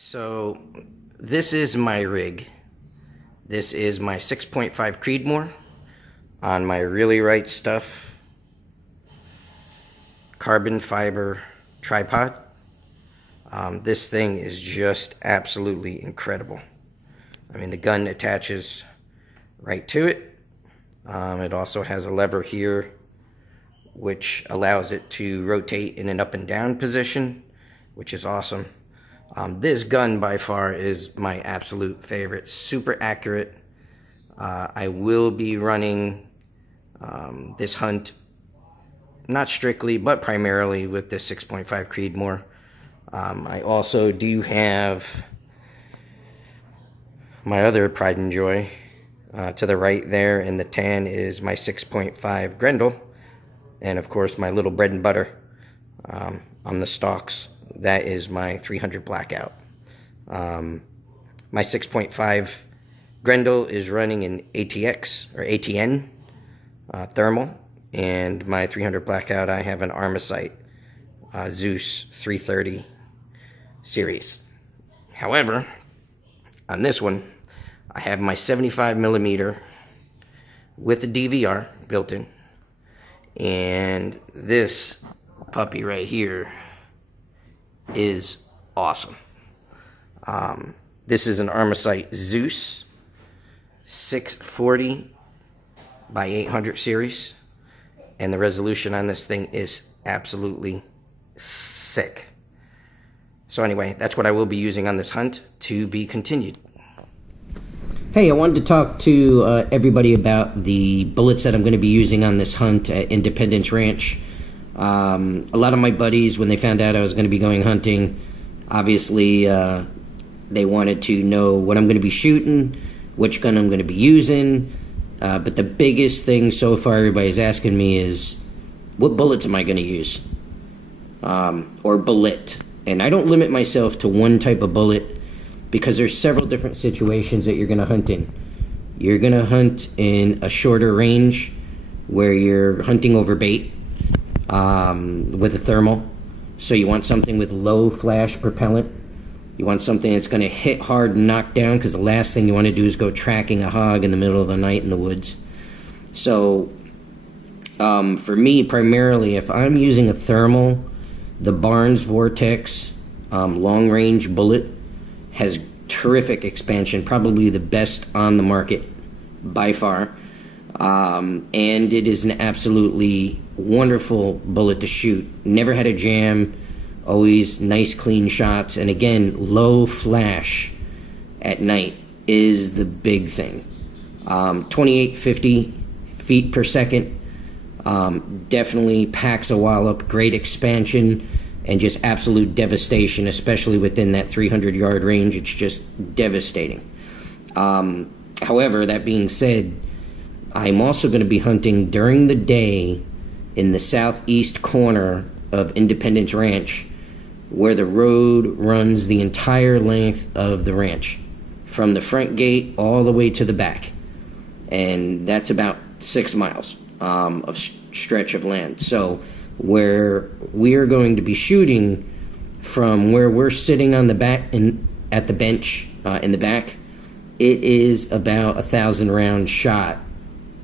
So this is my rig. This is my 6.5 Creedmoor on my Really Right Stuf carbon fiber tripod. This thing is just absolutely incredible. I mean, the gun attaches right to it. It also has a lever here which allows it to rotate in an up and down position, which is awesome. This gun by far is my absolute favorite. Super accurate. I will be running this hunt, not strictly, but primarily with this 6.5 Creedmoor. I also do have my other pride and joy. To the right there in the tan is my 6.5 Grendel. And of course my little bread and butter on the stalks. That is my 300 Blackout. My 6.5 Grendel is running in ATX or ATN thermal, and my 300 Blackout I have an Armasight Zeus 330 series. However, on this one I have my 75mm with the DVR built in, and this puppy right here is awesome. This is an Armasight Zeus 640 by 800 series, and the resolution on this thing is absolutely sick. So anyway, that's what I will be using on this hunt. To be continued. Hey, I wanted to talk to everybody about the bullets that I'm going to be using on this hunt at Independence Ranch. A lot of my buddies, when they found out I was going to be going hunting, obviously they wanted to know what I'm going to be shooting, which gun I'm going to be using. But the biggest thing so far everybody's asking me is, what bullets am I going to use? Or bullet. And I don't limit myself to one type of bullet, because there's several different situations that you're going to hunt in. You're going to hunt in a shorter range where you're hunting over bait with a thermal. So you want something with low flash propellant. You want something that's going to hit hard and knock down, because the last thing you want to do is go tracking a hog in the middle of the night in the woods. So for me, primarily, if I'm using a thermal, the Barnes Vortex long-range bullet has terrific expansion, probably the best on the market by far. And it is an absolutely wonderful bullet to shoot. Never had a jam, always nice clean shots, and again, low flash at night is the big thing. 2850 feet per second, definitely packs a wallop, great expansion, and just absolute devastation, especially within that 300-yard range. It's just devastating. However, that being said, I'm also going to be hunting during the day in the southeast corner of Independence Ranch, where the road runs the entire length of the ranch, from the front gate all the way to the back. And that's about 6 miles of stretch of land. So where we are going to be shooting from where we're sitting on the back at the bench in the back, it is about 1,000-round shot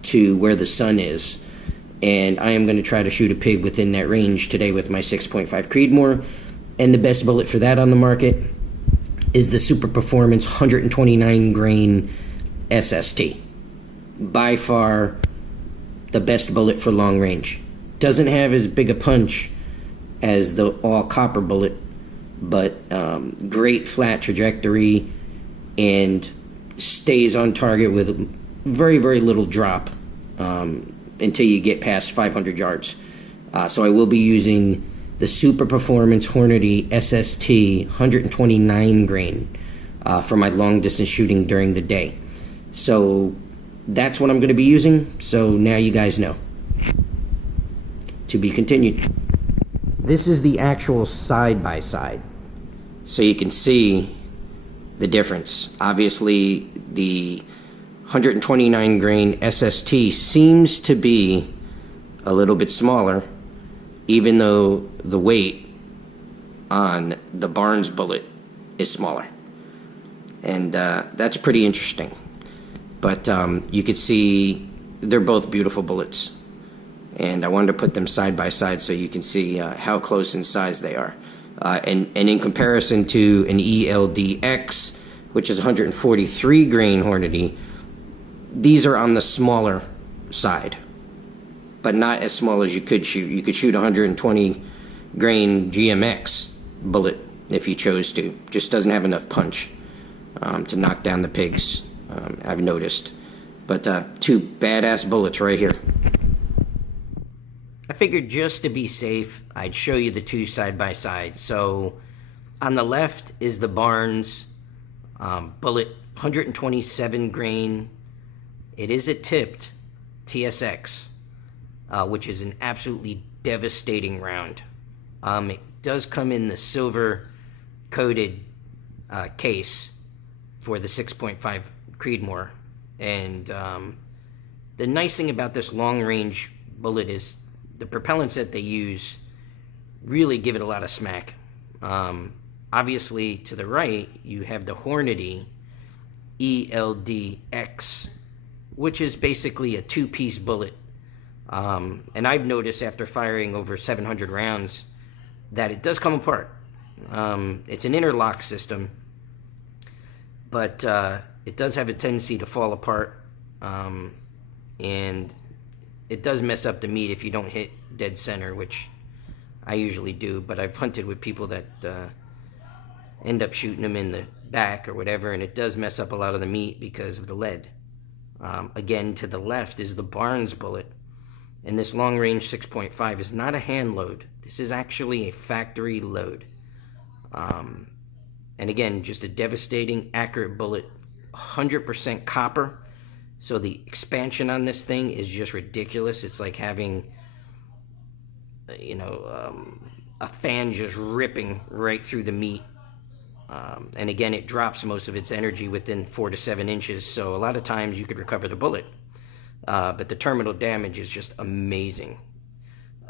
to where the sun is. And I am going to try to shoot a pig within that range today with my 6.5 Creedmoor. And the best bullet for that on the market is the Super Performance 129 grain SST. By far the best bullet for long range. Doesn't have as big a punch as the all copper bullet, but great flat trajectory and stays on target with very, very little drop until you get past 500 yards. So I will be using the Super Performance Hornady SST 129 grain for my long distance shooting during the day. So that's what I'm going to be using. So now you guys know. To be continued. This is the actual side-by-side. So you can see the difference. Obviously, the 129 grain SST seems to be a little bit smaller, even though the weight on the Barnes bullet is smaller. And that's pretty interesting. But you could see they're both beautiful bullets. And I wanted to put them side by side so you can see how close in size they are. And in comparison to an ELDX, which is 143 grain Hornady, these are on the smaller side, but not as small as you could shoot. You could shoot 120 grain GMX bullet if you chose to. Just doesn't have enough punch to knock down the pigs, I've noticed. But two badass bullets right here. I figured just to be safe, I'd show you the two side by side. So on the left is the Barnes bullet, 127 grain. It is a tipped TSX, which is an absolutely devastating round. It does come in the silver coated case for the 6.5 Creedmoor. And the nice thing about this long range bullet is the propellants that they use really give it a lot of smack. Obviously, to the right, you have the Hornady ELDX, which is basically a two-piece bullet. And I've noticed after firing over 700 rounds that it does come apart. It's an interlock system, but it does have a tendency to fall apart, and it does mess up the meat if you don't hit dead center, which I usually do, but I've hunted with people that end up shooting them in the back or whatever, and it does mess up a lot of the meat because of the lead. Again, to the left is the Barnes bullet, and this long-range 6.5 is not a hand load. This is actually a factory load. And again, just a devastating, accurate bullet, 100% copper. So the expansion on this thing is just ridiculous. It's like having, a fan just ripping right through the meat. And again, it drops most of its energy within 4 to 7 inches. So a lot of times you could recover the bullet. But the terminal damage is just amazing.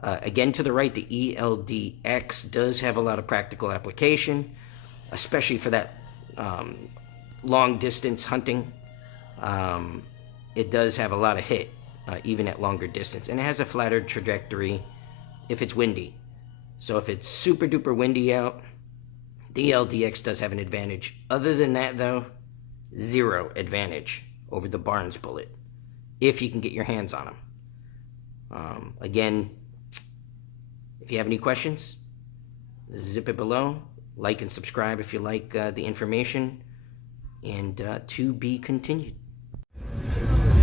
Again, to the right, the ELDX does have a lot of practical application, especially for that long distance hunting. It does have a lot of hit, even at longer distance. And it has a flatter trajectory if it's windy. So if it's super duper windy out, the LDX does have an advantage. Other than that, though, zero advantage over the Barnes bullet, if you can get your hands on them. Again, if you have any questions, zip it below. Like and subscribe if you like the information. And to be continued.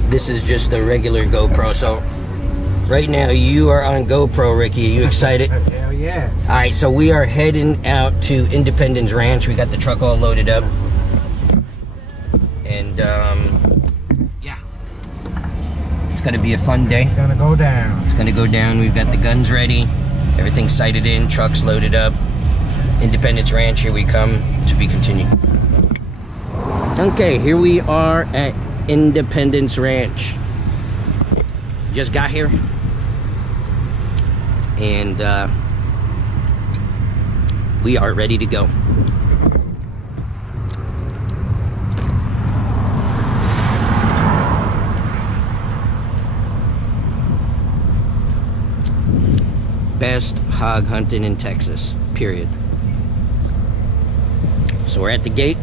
This is just a regular GoPro, so right now you are on GoPro, Ricky. Are you excited? Hell yeah. All right, so we are heading out to Independence Ranch. We got the truck all loaded up. And, yeah. It's going to be a fun day. It's gonna go down. It's going to go down. We've got the guns ready. Everything's sighted in. Trucks loaded up. Independence Ranch, here we come. To be continued. Okay, here we are at Independence Ranch. Just got here. And, we are ready to go. Best hog hunting in Texas, period. So we're at the gate,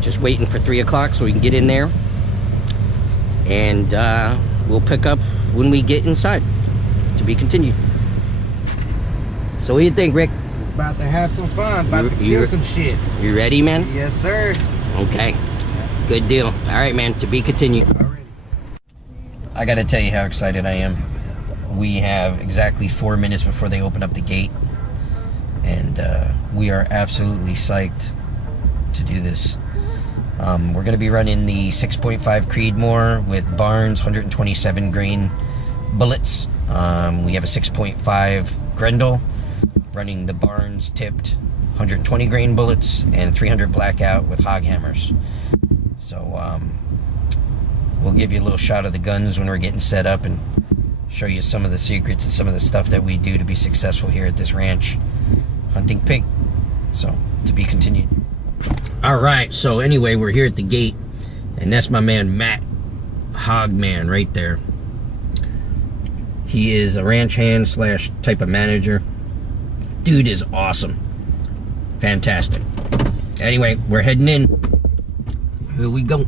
just waiting for 3 o'clock so we can get in there. And we'll pick up when we get inside. To be continued. So what do you think, Rick? About to have some fun, about to kill some shit. You ready, man? Yes, sir. Okay. Good deal. All right, man, to be continued. Already. I gotta tell you how excited I am. We have exactly 4 minutes before they open up the gate, and we are absolutely psyched to do this. We're going to be running the 6.5 Creedmoor with Barnes 127 grain bullets. We have a 6.5 Grendel running the Barnes tipped 120 grain bullets and 300 blackout with hog hammers. So we'll give you a little shot of the guns when we're getting set up and show you some of the secrets and some of the stuff that we do to be successful here at this ranch hunting pig. So to be continued. All right, so anyway, we're here at the gate, and that's my man Matt Hogman right there. He is a ranch hand slash type of manager. Dude is awesome. Fantastic. Anyway, we're heading in. Here we go.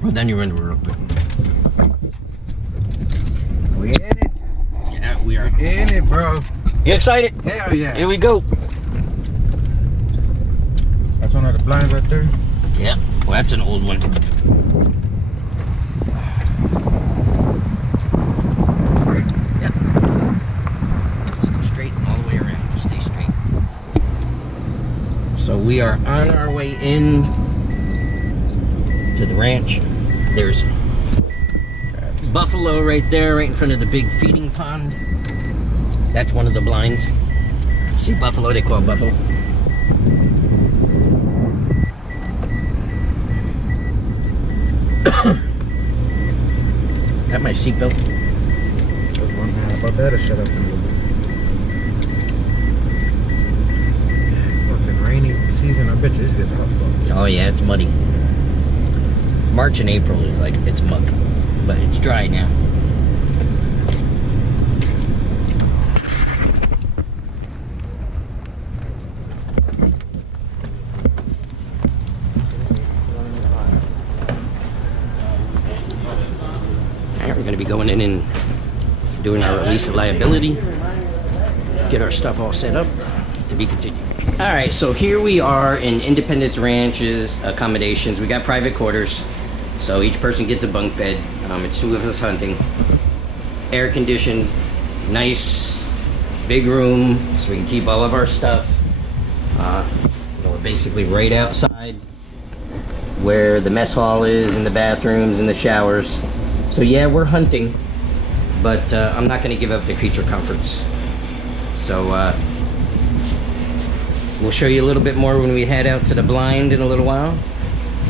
Roll down your window real quick. We in it. Yeah, we are. In it, bro. You excited? Hell yeah. Here we go. That's one of the blinds right there. Yeah, well, that's an old one. Yep. Just go straight all the way around. Just stay straight. So we are on our way in to the ranch. There's buffalo right there, right in front of the big feeding pond. That's one of the blinds. See buffalo, they call it buffalo. Got my seatbelt. There's one man about that to shut up in a little bit. Fucking rainy season, I bet you this gets hot fuck. Oh yeah, it's muddy. March and April is like, it's muck. But it's dry now. Alright, we're going to be going in and doing our release of liability. Get our stuff all set up to be continued. Alright, so here we are in Independence Ranch's accommodations. We got private quarters, so each person gets a bunk bed. It's 2 of us hunting. Air conditioned, nice, big room, so we can keep all of our stuff. We're basically right outside where the mess hall is, and the bathrooms, and the showers. So yeah, we're hunting, but I'm not going to give up the creature comforts. So we'll show you a little bit more when we head out to the blind in a little while.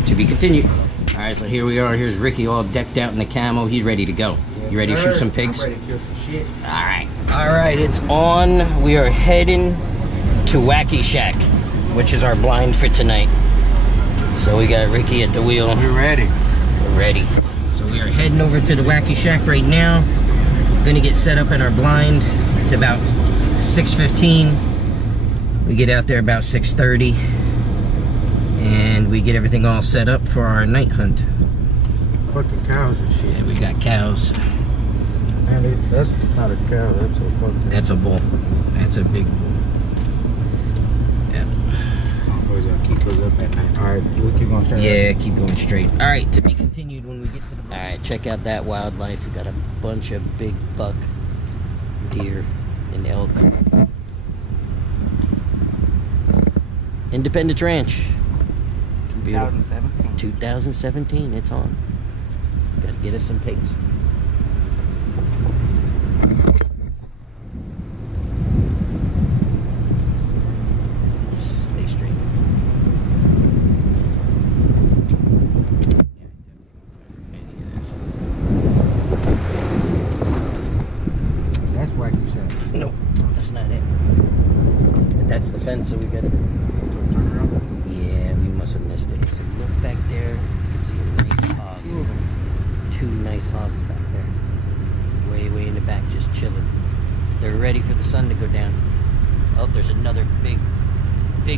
To be continued. Alright, so here we are. Here's Ricky all decked out in the camo. He's ready to go. Yes, you ready to shoot some pigs? I'm ready to kill some shit. Alright. Alright, it's on. We are heading to Wacky Shack, which is our blind for tonight. So we got Ricky at the wheel. We're ready. We're ready. So we are heading over to the Wacky Shack right now. Gonna get set up in our blind. It's about 6:15. We get out there about 6:30. And we get everything all set up for our night hunt. Fucking cows and shit. Yeah, we got cows. Man, that's not a cow. That's a fucking. That's a bull. That's a big bull. Yeah. Oh, boys, gotta keep those up at night. All right, we'll keep going straight. Yeah, keep going straight. All right, to be continued when we get to the. All right, check out that wildlife. We got a bunch of big buck, deer, and elk. Independence Ranch. 2017. 2017, it's on. Gotta get us some pigs. Stay straight. That's Wacky Shack. No, that's not it. But that's the fence, so we gotta. Turn around. Yeah, we must have missed it. So look back there, you can see a nice hog. 2 nice hogs back there. Way in the back, just chilling. They're ready for the sun to go down. Oh, there's another big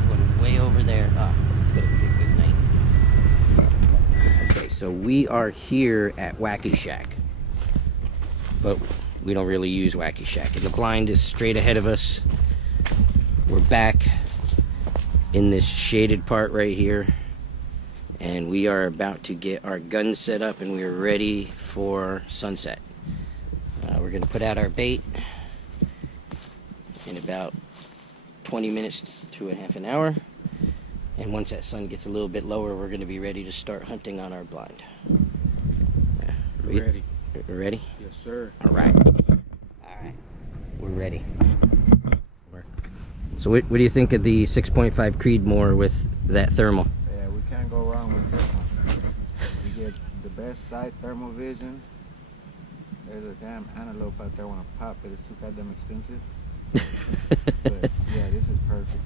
one way over there. Ah, it's gonna be a good night. Okay, so we are here at Wacky Shack. But we don't really use Wacky Shack. And the blind is straight ahead of us. We're back in this shaded part right here, and we are about to get our guns set up, and we are ready for sunset. We're going to put out our bait in about 20 minutes to a half an hour, and once that sun gets a little bit lower, we're going to be ready to start hunting on our blind. Ready. Ready? Yes, sir. All right, we're ready. So what do you think of the 6.5 Creedmoor with that thermal? Yeah, we can't go wrong with this one. We get the best sight, thermal vision. There's a damn antelope out there want to pop it. It's too goddamn expensive. But yeah, this is perfect.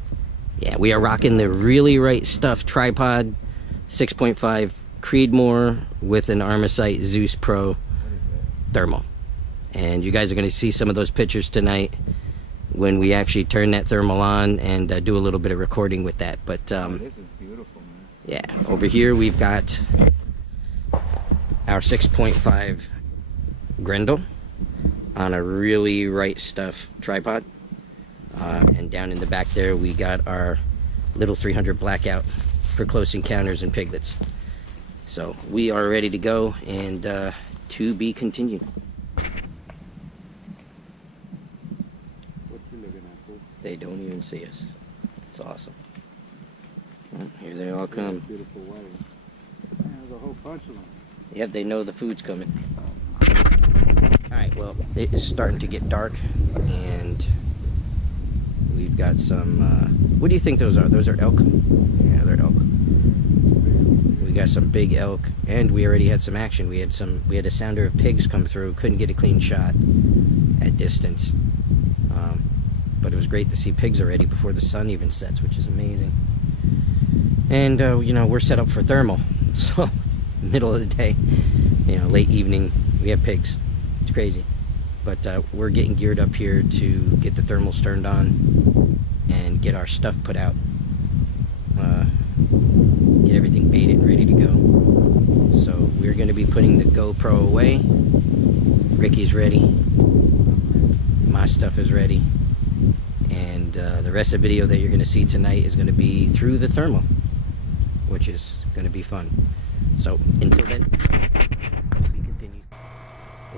Yeah, we are rocking the Really Right Stuff tripod, 6.5 Creedmoor with an Armasight Zeus Pro What is that? thermal. And you guys are going to see some of those pictures tonight when we actually turn that thermal on and do a little bit of recording with that. But Oh, this is beautiful, man. yeah, over here we've got our 6.5 Grendel on a Really Right Stuff tripod. And down in the back there we got our little 300 blackout for close encounters and piglets. So we are ready to go, and to be continued. What you looking at, fool? They don't even see us. It's awesome. Well, here they all come. Beautiful weather. Man, there's a whole bunch of them. Yep, they know the food's coming. Alright, well, it is starting to get dark, and we've got some, what do you think those are? Those are elk? Yeah, they're elk. We got some big elk, and we already had some action. We had a sounder of pigs come through. Couldn't get a clean shot at distance. But it was great to see pigs already before the sun even sets, which is amazing. And, you know, we're set up for thermal. So, middle of the day, you know, late evening, we have pigs. It's crazy. But we're getting geared up here to get the thermals turned on and get our stuff put out. Get everything baited and ready to go. So we're going to be putting the GoPro away. Ricky's ready. My stuff is ready. And the rest of the video that you're going to see tonight is going to be through the thermal, which is going to be fun. So until then, we continue.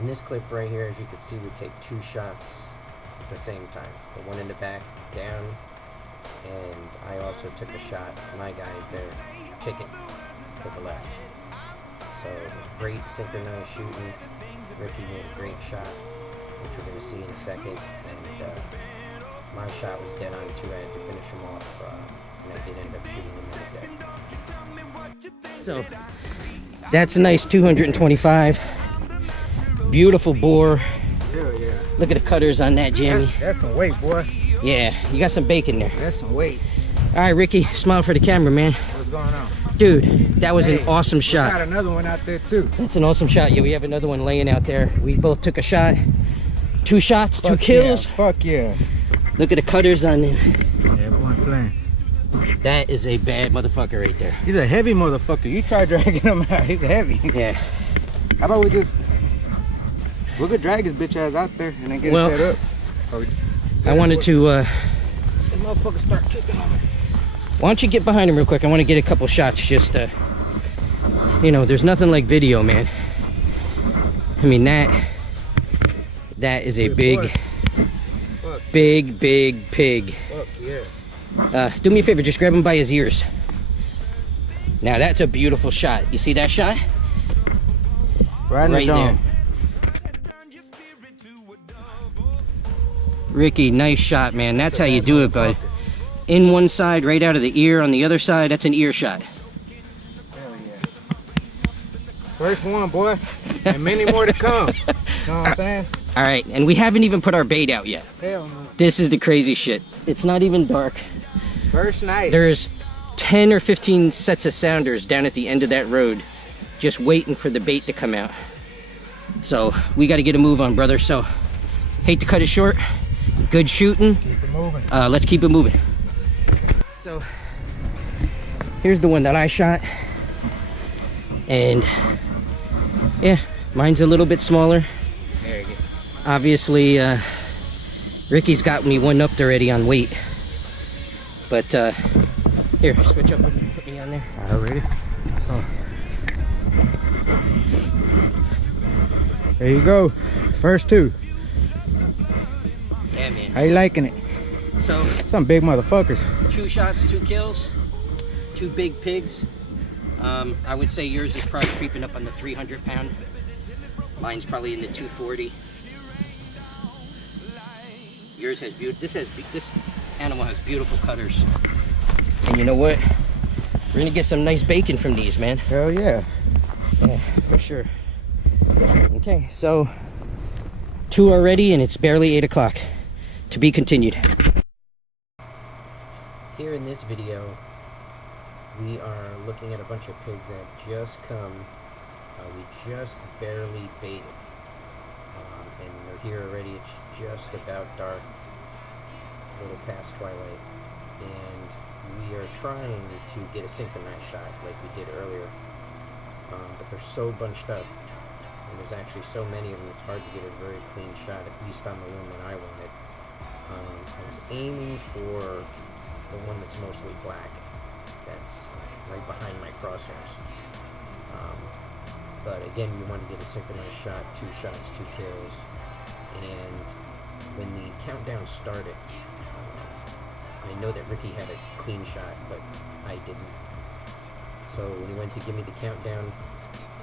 In this clip right here, as you can see, we take two shots at the same time. The one in the back down, and I also took a shot. My guy's there, kicking to the left. So it was great synchronized shooting. Ricky made a great shot, which we're going to see in a second. And my shot was dead on too. I had to finish him off, and I did end up shooting him in the dead. So that's a nice 225. Beautiful boar. Hell yeah. Look at the cutters on that, Jimmy. That's some weight, boy. Yeah, you got some bacon there. That's some weight. All right, Ricky, smile for the camera, man. What's going on? Dude, that was an awesome We shot. got another one out there too. That's an awesome shot. Yeah, we have another one laying out there. We both took a shot. Two shots, two Fuck kills. Yeah, fuck yeah. Look at the cutters on there. Yeah, boy, playing. That is a bad motherfucker right there. He's a heavy motherfucker. You try dragging him out. He's heavy. Yeah. How about we just could drag his bitch ass out there and then get Well, it set up. I wanted to, The motherfucker start kicking on me. why don't you get behind him real quick? I want to get a couple shots just, you know, there's nothing like video, man. I mean, that is a big, big pig. Fuck yeah. Do me a favor, just grab him by his ears. Now that's a beautiful shot. You see that shot? Right there. Ricky, nice shot, man. That's how you do it, bud. In one side, right out of the ear. On the other side, that's an ear shot. Hell yeah. First one, boy. And many more to come. Know what I'm saying? All right, and we haven't even put our bait out yet. Hell no. This is the crazy shit. It's not even dark. First night. There's 10 or 15 sets of sounders down at the end of that road just waiting for the bait to come out. So we got to get a move on, brother. So hate to cut it short. Good shooting. Keep it moving. Let's keep it moving. So here's the one that I shot. And yeah, mine's a little bit smaller. There you go. Obviously, Ricky's got me one upped already on weight. But here, switch up with me, put me on there. All right, ready? Oh. There you go. First two. Yeah, man. How you liking it? So, Some big motherfuckers. 2 shots, 2 kills, 2 big pigs. I would say yours is probably creeping up on the 300 pound. Mine's probably in the 240. Yours has this animal has beautiful cutters. And you know what? We're gonna get some nice bacon from these, man. Hell yeah. Yeah, for sure. Okay, so 2 already, and it's barely 8 o'clock. To be continued. Here in this video, we are looking at a bunch of pigs that just come. We just barely baited. And they're here already. It's just about dark, a little past twilight. And we are trying to get a synchronized shot like we did earlier. But they're so bunched up. And there's actually so many of them, it's hard to get a very clean shot, at least on the one that I wanted. I was aiming for the one that's mostly black. That's right behind my crosshairs. But again, you want to get a synchronized shot, 2 shots, 2 kills. And when the countdown started, I know that Ricky had a clean shot, but I didn't. So when he went to give me the countdown,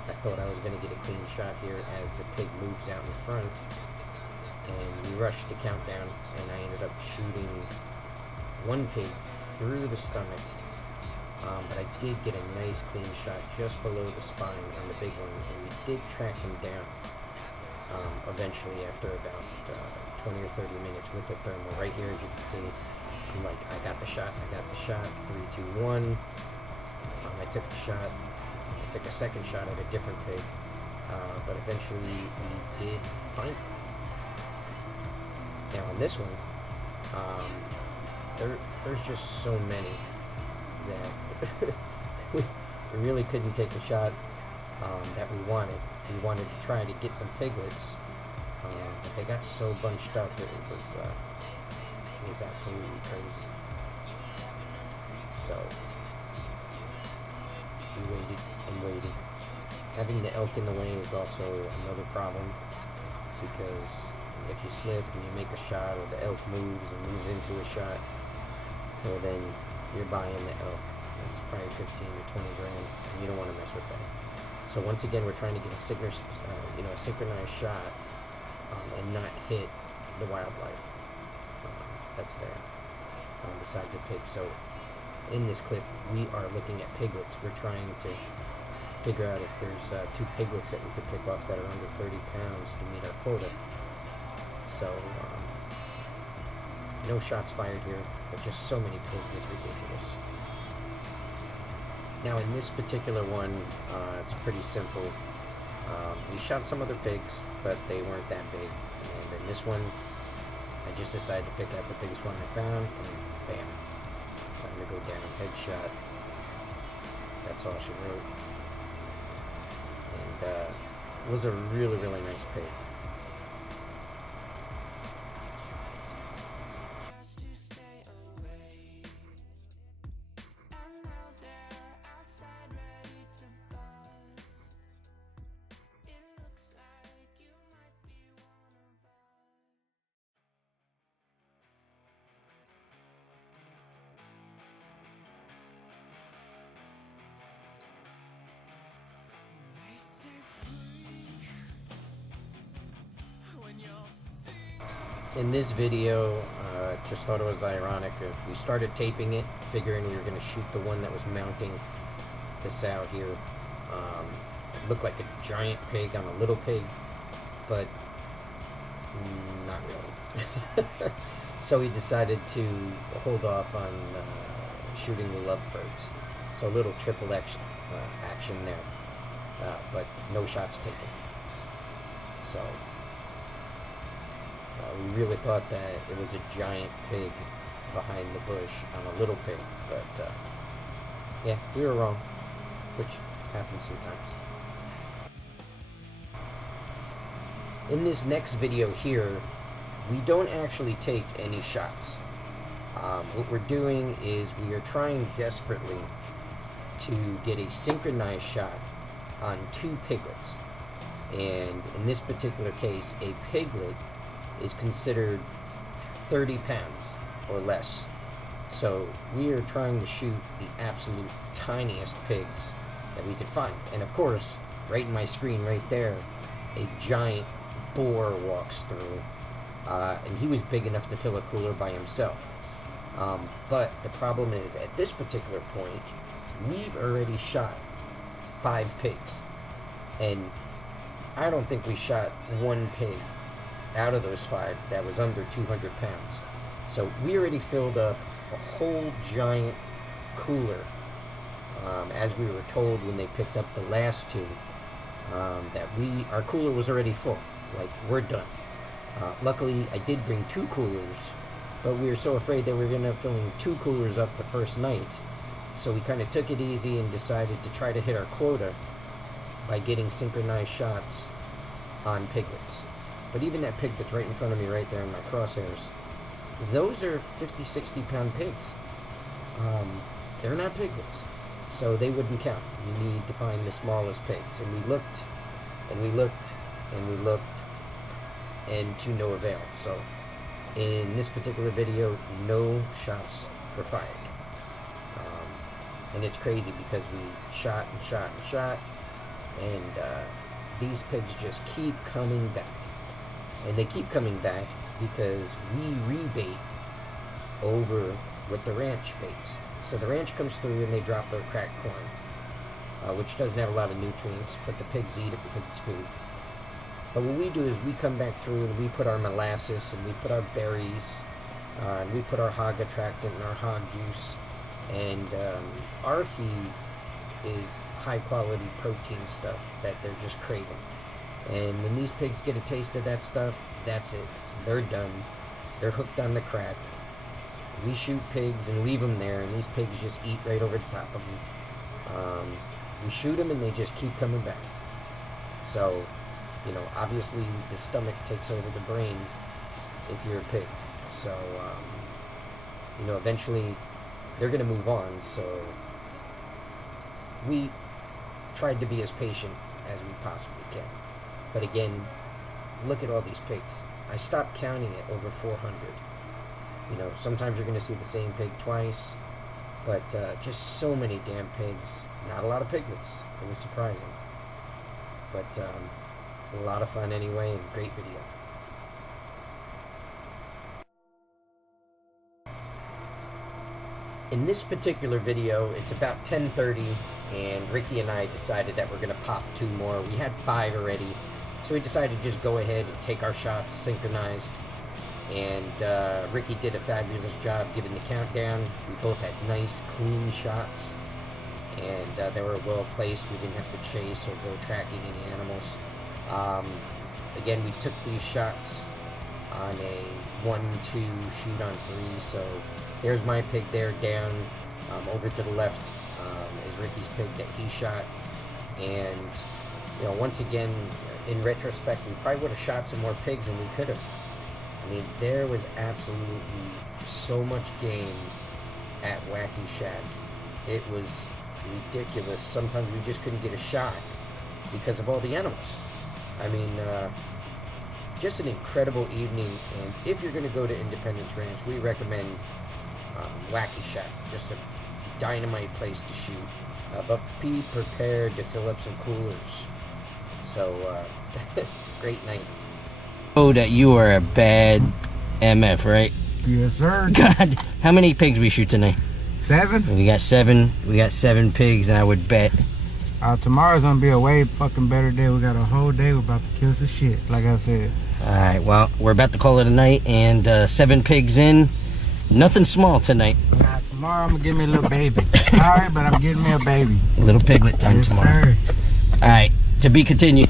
I thought I was going to get a clean shot here as the pig moves out in front. And we rushed the countdown, and I ended up shooting one pig through the stomach. But I did get a nice clean shot just below the spine on the big one, and we did track him down eventually after about 20 or 30 minutes with the thermal. Right here, as you can see, I'm like, I got the shot, 3, 2, 1. I took the shot. I took a second shot at a different pig, but eventually we did find him. Now on this one, there's just so many that we really couldn't take the shot that we wanted. We wanted to try to get some piglets, but they got so bunched up that it was absolutely crazy. So we waited and waited. Having the elk in the way is also another problem, because if you slip and you make a shot, or the elk moves and moves into a shot, well then you're buying the elk. It's probably 15 to 20 grand, and you don't want to mess with that. So once again, we're trying to get a synchronized shot and not hit the wildlife that's there besides a pig. So in this clip, we are looking at piglets. We're trying to figure out if there's 2 piglets that we could pick off that are under 30 pounds to meet our quota. So no shots fired here, but just so many pigs, it's ridiculous. Now in this particular one, it's pretty simple. We shot some other pigs, but they weren't that big. And in this one, I just decided to pick out the biggest one I found, and bam. Time to go down, headshot. That's all she wrote. And it was a really, really nice pig. In this video, just thought it was ironic. We started taping it, figuring we were going to shoot the one that was mounting the sow here. It looked like a giant pig on a little pig, but not really. So we decided to hold off on shooting the lovebirds. So a little triple action there, but no shots taken. So we really thought that it was a giant pig behind the bush on a little pig, but yeah, we were wrong, which happens sometimes. In this next video here, we don't actually take any shots. What we're doing is we are trying desperately to get a synchronized shot on 2 piglets. And in this particular case, a piglet is considered 30 pounds or less. So we are trying to shoot the absolute tiniest pigs that we could find. And of course, right in my screen right there, a giant boar walks through. And he was big enough to fill a cooler by himself. But the problem is, at this particular point, we've already shot 5 pigs. And I don't think we shot one pig out of those 5 that was under 200 pounds. So we already filled up a whole giant cooler, as we were told when they picked up the last 2, that our cooler was already full. Like, we're done. Luckily, I did bring 2 coolers, but we were so afraid that we were going to end up filling 2 coolers up the first night. So we kind of took it easy and decided to try to hit our quota by getting synchronized shots on piglets. But even that pig that's right in front of me right there in my crosshairs, those are 50, 60 pound pigs. They're not piglets, so they wouldn't count. You need to find the smallest pigs. And we looked, and we looked, and we looked, and to no avail. So in this particular video, no shots were fired. And it's crazy because we shot and shot and shot, and these pigs just keep coming back. And they keep coming back because we rebait over with the ranch baits. So the ranch comes through and they drop their cracked corn, which doesn't have a lot of nutrients, but the pigs eat it because it's food. But what we do is we come back through and we put our molasses and we put our berries, and we put our hog attractant and our hog juice, and our feed is high quality protein stuff that they're just craving. And when these pigs get a taste of that stuff, that's it. They're done. They're hooked on the crack. We shoot pigs and leave them there, and these pigs just eat right over the top of them. We shoot them and they just keep coming back. So, you know, obviously the stomach takes over the brain if you're a pig. So, you know, eventually they're going to move on. So we tried to be as patient as we possibly can. But again, look at all these pigs. I stopped counting at over 400. You know, sometimes you're going to see the same pig twice, but just so many damn pigs. Not a lot of piglets. It was surprising. But a lot of fun anyway, and great video. In this particular video, it's about 10:30, and Ricky and I decided that we're going to pop 2 more. We had 5 already, so we decided to just go ahead and take our shots synchronized. And Ricky did a fabulous job giving the countdown. We both had nice, clean shots, and they were well placed. We didn't have to chase or go tracking any animals. Again, we took these shots on a 1-2 shoot on 3. So there's my pig there down. Over to the left is Ricky's pig that he shot. And, you know, once again, in retrospect, we probably would have shot some more pigs than we could have. I mean, there was absolutely so much game at Wacky Shack. It was ridiculous. Sometimes we just couldn't get a shot because of all the animals. I mean, just an incredible evening. And if you're going to go to Independence Ranch, we recommend Wacky Shack. Just a dynamite place to shoot. But be prepared to fill up some coolers. So, great night. Oh, that you are a bad MF, right? Yes, sir. God, how many pigs we shoot tonight? 7? We got 7. We got 7 pigs, and I would bet. Tomorrow's gonna be a way fucking better day. We got a whole day. We're about to kill some shit, like I said. All right, well, we're about to call it a night, and 7 pigs in. Nothing small tonight. Tomorrow I'm gonna give me a little baby. Sorry, but I'm getting me a baby. A little piglet time Yes, tomorrow. Sir. All right, to be continued.